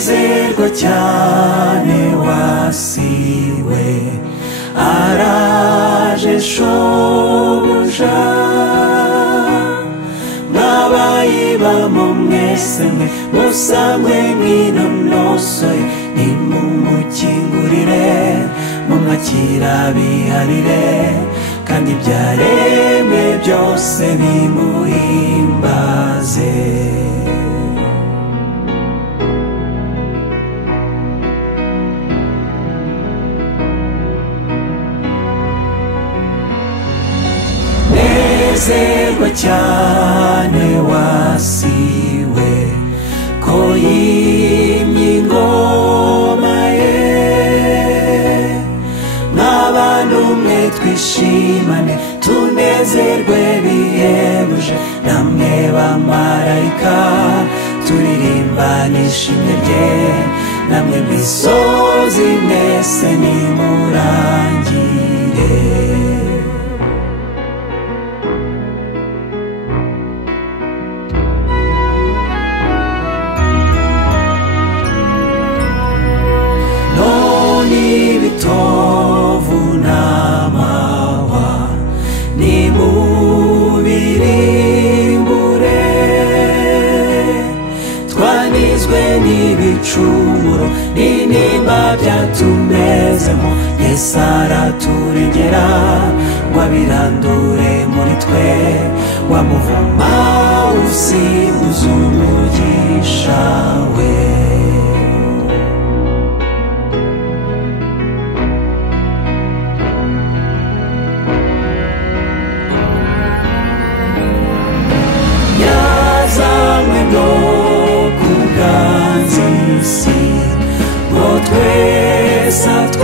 nezerwa cyane wasiwe araje shobuja mwabayibamo mwese mwe musangwe mwinonosoye nimumukingurire mumwakira biharire kandi ibyaremwe byose bimuhimbaze. Nezerwa cyane wasiwe ko yimye ingoma ye n'abantu mwe twishimane tunezerwe bihebuje namwe bamarayika turirimbane ishimwe rye namwe misozi mwese nimurangire. Ibitovu n'amahwa nimubirimbure twanizwe n'ibicumuro n'intimba byatumezemo Yesu araturengera ngo abirandure muri twe wamuvuma usimbuza umugisha we. South